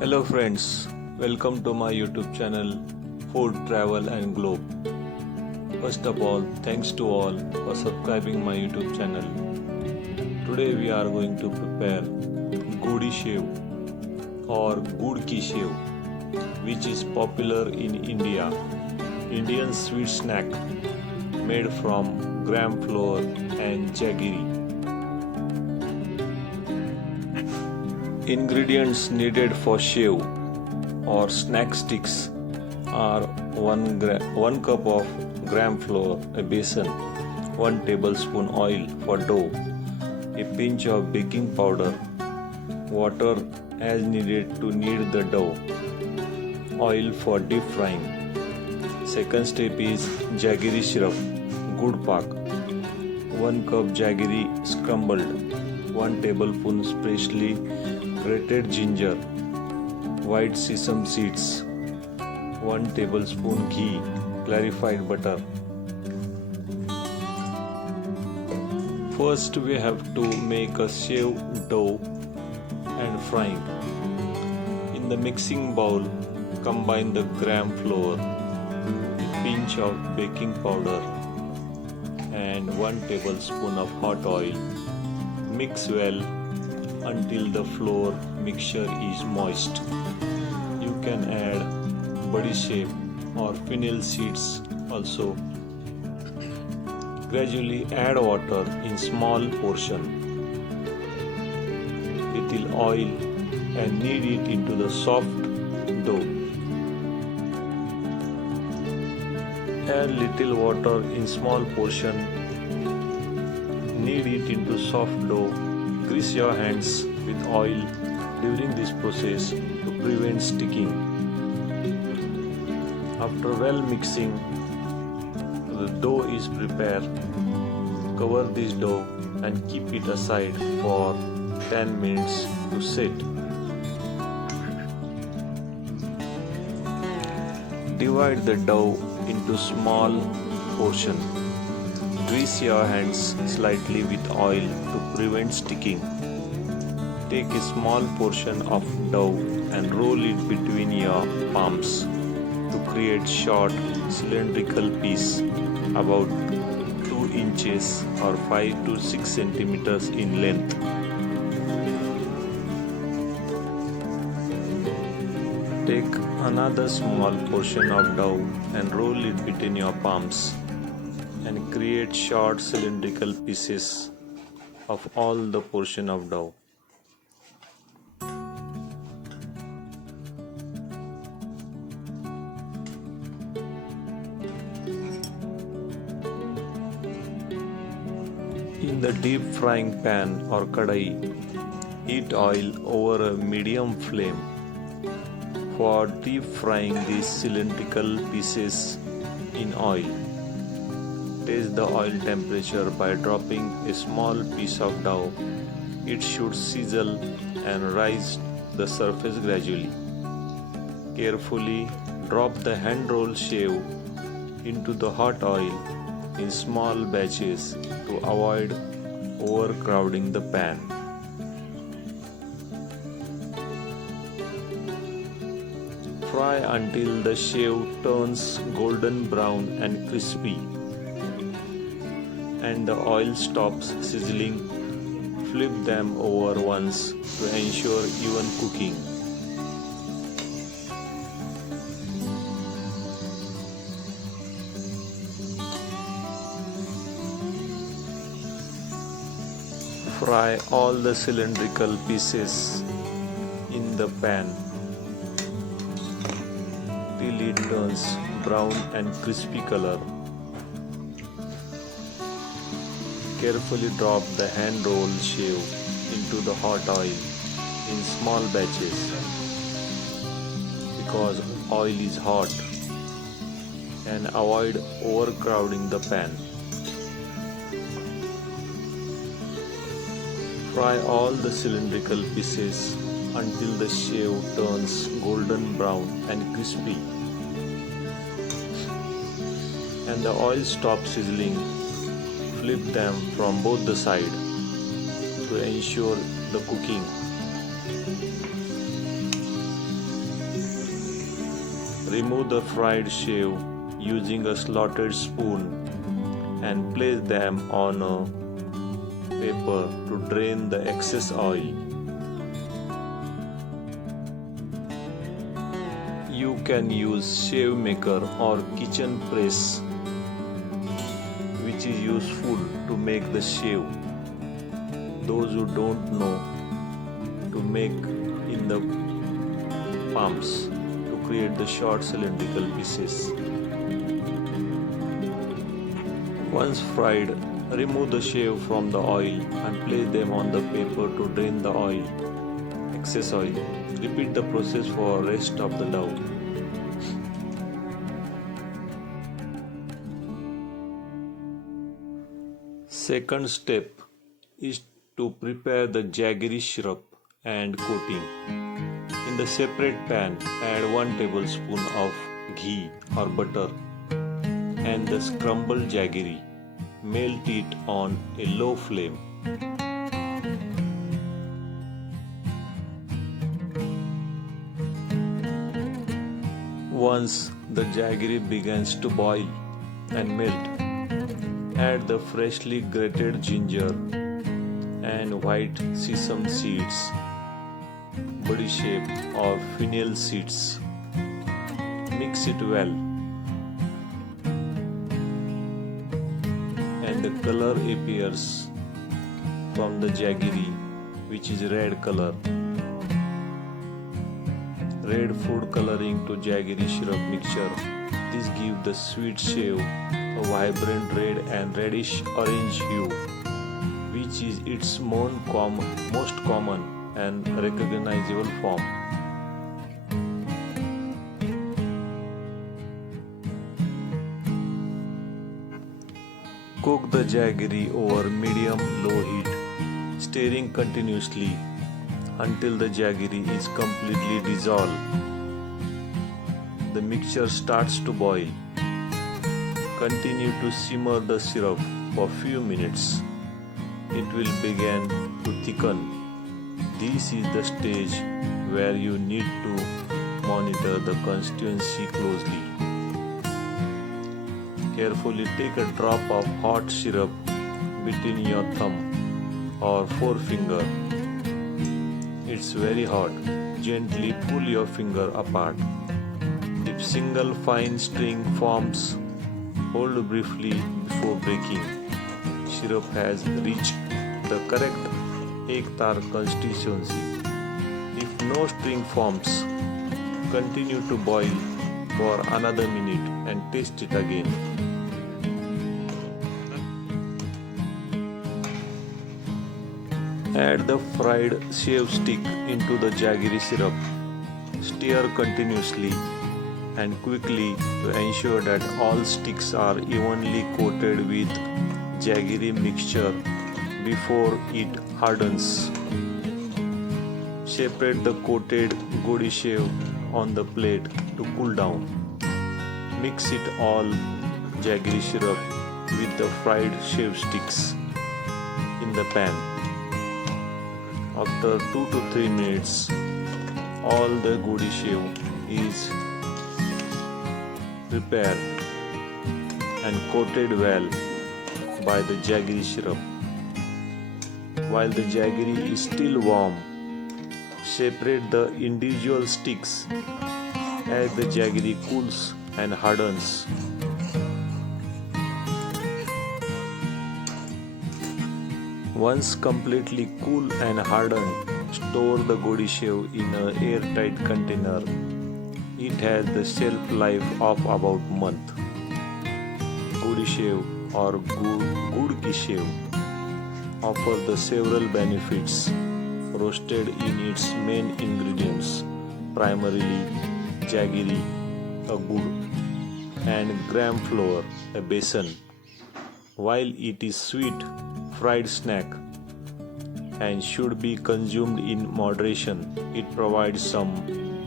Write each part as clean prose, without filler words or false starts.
Hello friends, welcome to my YouTube channel Food, Travel and Globe. First of all, thanks to all for subscribing my YouTube channel. Today we are going to prepare Godi Shev or Godi Shev, which is popular in India. Indian sweet snack made from gram flour and jaggery. Ingredients needed for shev or snack sticks are 1 cup of gram flour, a basin, 1 tablespoon oil for dough, a pinch of baking powder, water as needed to knead the dough, oil for deep frying. Second step is Jaggery syrup, good pak, 1 cup jaggery scrambled, 1 tablespoon freshly grated ginger, white sesame seeds, 1 tablespoon ghee, clarified butter. First we have to make a shev dough and frying. In the mixing bowl, combine the gram flour, a pinch of baking powder and 1 tablespoon of hot oil. Mix well until the flour mixture is moist. You can add Godi Shev or fennel seeds also. Gradually add water in small portion. Little oil and knead it into the soft dough. Add little water in small portion. Knead it into soft dough. Grease your hands with oil during this process to prevent sticking. After well mixing, the dough is prepared. Cover this dough and keep it aside for 10 minutes to set. Divide the dough into small portions. Grease your hands slightly with oil to prevent sticking. Take a small portion of dough and roll it between your palms to create short cylindrical piece about 2 inches or 5 to 6 centimeters in length. Take another small portion of dough and roll it between your palms and create short cylindrical pieces of all the portion of dough. In the deep frying pan or kadai, heat oil over a medium flame. For deep frying these cylindrical pieces in oil, test the oil temperature by dropping a small piece of dough. It should sizzle and rise the surface gradually. Carefully drop the hand rolled shev into the hot oil in small batches to avoid overcrowding the pan. Fry until the shev turns golden brown and crispy and the oil stops sizzling. Flip them over once to ensure even cooking. Fry all the cylindrical pieces in the pan till it turns brown and crispy color. Carefully drop the hand-rolled shev into the hot oil in small batches because oil is hot, and avoid overcrowding the pan. Fry all the cylindrical pieces until the shev turns golden brown and crispy and the oil stops sizzling. Flip them from both the sides to ensure the cooking. Remove the fried shev using a slotted spoon and place them on a paper to drain the excess oil. You can use shev maker or kitchen press, which is useful to make the shev. Those who don't know, to make in the palms to create the short cylindrical pieces. Once fried, remove the shev from the oil and place them on the paper to drain the excess oil. Repeat the process for rest of the dough. Second step is to prepare the jaggery syrup and coating. In the separate pan, add 1 tablespoon of ghee or butter and the scrambled jaggery. Melt it on a low flame. Once the jaggery begins to boil and melt, add the freshly grated ginger and white sesame seeds, Godi Shev or fennel seeds. Mix it well, and the color appears from the jaggery, which is red color. Red food coloring to jaggery syrup mixture. This gives the sweet shev a vibrant red and reddish orange hue, which is its most common and recognizable form. Cook the jaggery over medium-low heat, stirring continuously until the jaggery is completely dissolved. The mixture starts to boil. Continue to simmer the syrup for few minutes. It will begin to thicken. This is the stage where you need to monitor the consistency closely. Carefully take a drop of hot syrup between your thumb or forefinger. It's very hot. Gently pull your finger apart. If single fine string forms, hold briefly before breaking. Syrup has reached the correct ektar consistency. If no string forms, continue to boil for another minute and taste it again. Add the fried shev stick into the jaggery syrup. Stir continuously and quickly to ensure that all sticks are evenly coated with jaggery mixture before it hardens. Separate the coated Godi Shev on the plate to cool down. Mix it all jaggery syrup with the fried shev sticks in the pan. After 2 to 3 minutes, all the Godi Shev is prepared and coated well by the jaggery syrup. While the jaggery is still warm, separate the individual sticks as the jaggery cools and hardens. Once completely cool and hardened, store the Godi Shev in an airtight container. It has the shelf life of about a month. Godi Shev or Godi Shev offer the several benefits roasted in its main ingredients, primarily jaggery, a gur, and gram flour, a besan. While it is sweet, fried snack and should be consumed in moderation, it provides some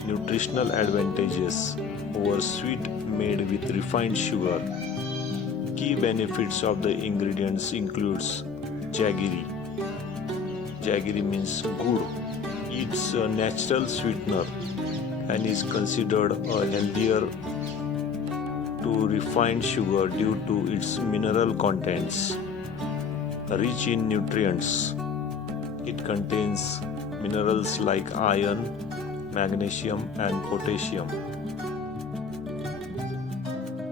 nutritional advantages over sweet made with refined sugar. Key benefits of the ingredients includes jaggery. Jaggery means gur. It's a natural sweetener and is considered a healthier to refined sugar due to its mineral contents. Rich in nutrients, it contains minerals like iron, magnesium and potassium.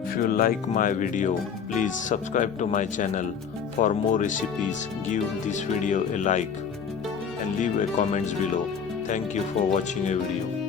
If you like my video, please subscribe to my channel. For more recipes, give this video a like and leave a comments below. Thank you for watching a video.